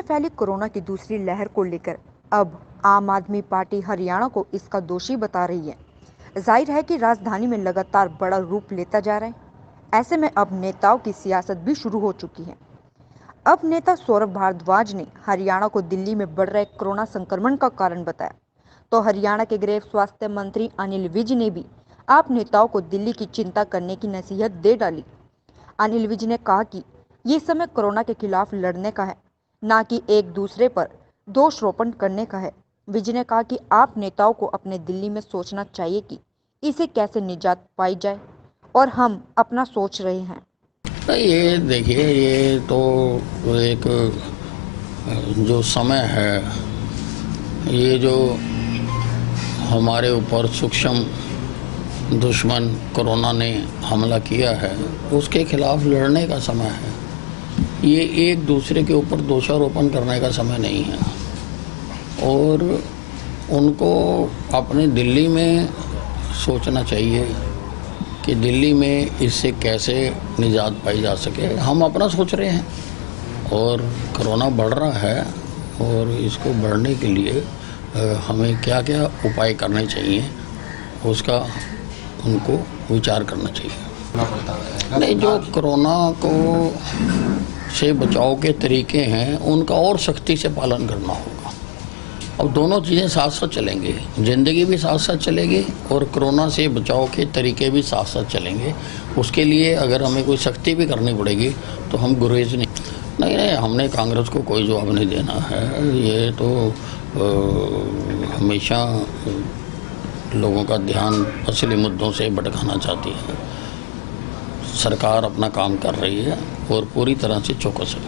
में फैली कोरोना की दूसरी लहर को लेकर अब आम आदमी पार्टी हरियाणा को इसका दोषी बता रही है। जाहिर है कि राजधानी में लगातार बड़ा रूप लेता जा रहा है। ऐसे में अब नेताओं की सियासत भी शुरू हो चुकी है। अब नेता सौरभ भारद्वाज ने हरियाणा को दिल्ली में बढ़ रहे कोरोना संक्रमण का कारण बताया, तो हरियाणा के गृह स्वास्थ्य मंत्री अनिल विज ने भी आप नेताओं को दिल्ली की चिंता करने की नसीहत दे डाली। अनिल विज ने कहा कि ये समय कोरोना के खिलाफ लड़ने का है, ना कि एक दूसरे पर दोषारोपण करने का है। विज ने कहा कि आप नेताओं को अपने दिल्ली में सोचना चाहिए कि इसे कैसे निजात पाई जाए, और हम अपना सोच रहे हैं। ये देखिए, ये तो एक जो समय है, ये जो हमारे ऊपर सूक्ष्म दुश्मन कोरोना ने हमला किया है, उसके खिलाफ लड़ने का समय है। ये एक दूसरे के ऊपर दोषारोपण करने का समय नहीं है। और उनको अपने दिल्ली में सोचना चाहिए कि दिल्ली में इससे कैसे निजात पाई जा सके। हम अपना सोच रहे हैं और कोरोना बढ़ रहा है, और इसको बढ़ने के लिए हमें क्या क्या उपाय करने चाहिए, उसका उनको विचार करना चाहिए। नहीं, जो कोरोना को से बचाव के तरीके हैं, उनका और सख्ती से पालन करना होगा। अब दोनों चीज़ें साथ साथ चलेंगी, ज़िंदगी भी साथ साथ चलेगी और कोरोना से बचाव के तरीके भी साथ साथ चलेंगे। उसके लिए अगर हमें कोई सख्ती भी करनी पड़ेगी तो हम गुरेज नहीं, हमने कांग्रेस को कोई जवाब नहीं देना है। ये तो हमेशा लोगों का ध्यान असली मुद्दों से भटकाना चाहती है। सरकार अपना काम कर रही है और पूरी तरह से चौकस है।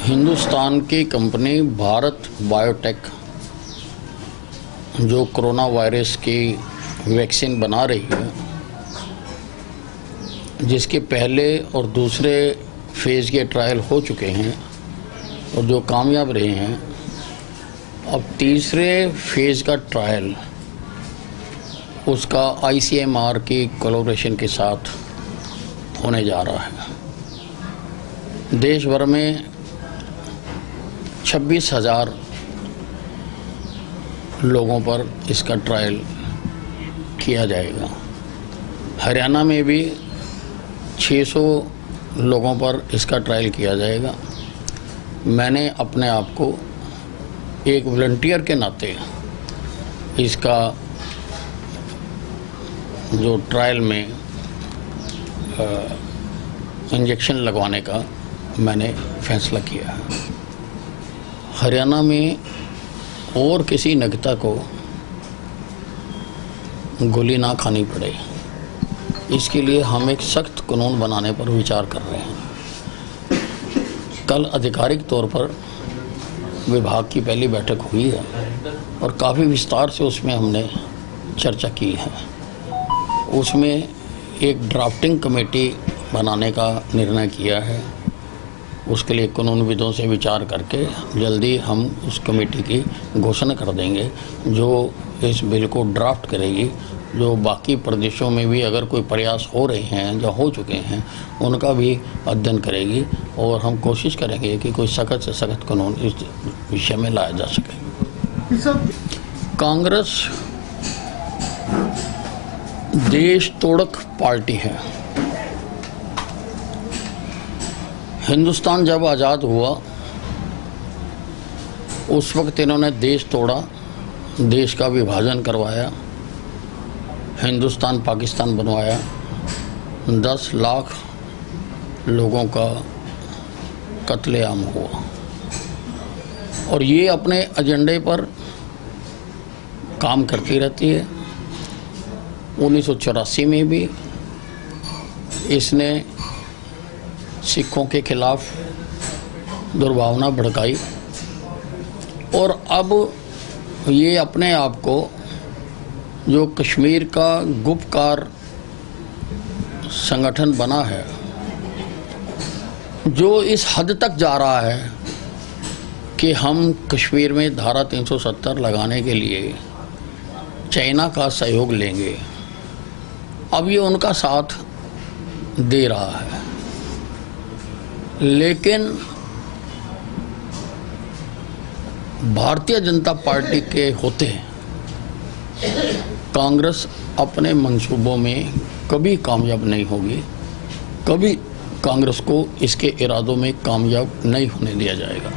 हिंदुस्तान की कंपनी भारत बायोटेक जो कोरोना वायरस की वैक्सीन बना रही है, जिसके पहले और दूसरे फेज़ के ट्रायल हो चुके हैं और जो कामयाब रहे हैं, अब तीसरे फेज़ का ट्रायल उसका ICMR की कोलैबोरेशन के साथ होने जा रहा है। देश भर में 26,000 लोगों पर इसका ट्रायल किया जाएगा। हरियाणा में भी 600 लोगों पर इसका ट्रायल किया जाएगा। मैंने अपने आप को एक वॉलंटियर के नाते इसका जो ट्रायल में इंजेक्शन लगवाने का मैंने फैसला किया है। हरियाणा में और किसी नागरिक को गोली ना खानी पड़े, इसके लिए हम एक सख्त कानून बनाने पर विचार कर रहे हैं। कल आधिकारिक तौर पर विभाग की पहली बैठक हुई है और काफ़ी विस्तार से उसमें हमने चर्चा की है। उसमें एक ड्राफ्टिंग कमेटी बनाने का निर्णय किया है। उसके लिए कानूनविदों से विचार करके जल्दी हम उस कमेटी की घोषणा कर देंगे, जो इस बिल को ड्राफ्ट करेगी। जो बाकी प्रदेशों में भी अगर कोई प्रयास हो रहे हैं या हो चुके हैं, उनका भी अध्ययन करेगी और हम कोशिश करेंगे कि कोई सख्त से सख्त कानून इस विषय में लाया जा सके। कांग्रेस देश तोड़क पार्टी है। हिंदुस्तान जब आज़ाद हुआ उस वक्त इन्होंने देश तोड़ा, देश का विभाजन करवाया, हिंदुस्तान पाकिस्तान बनवाया, 10 लाख लोगों का कत्लेआम हुआ। और ये अपने एजेंडे पर काम करती रहती है। 1984 में भी इसने सिखों के खिलाफ दुर्भावना भड़काई और अब ये अपने आप को जो कश्मीर का गुपकार संगठन बना है, जो इस हद तक जा रहा है कि हम कश्मीर में धारा 370 लगाने के लिए चाइना का सहयोग लेंगे, अब ये उनका साथ दे रहा है। लेकिन भारतीय जनता पार्टी के होते कांग्रेस अपने मंसूबों में कभी कामयाब नहीं होगी, कभी कांग्रेस को इसके इरादों में कामयाब नहीं होने दिया जाएगा।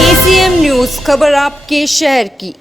ACM न्यूज़, खबर आपके शहर की।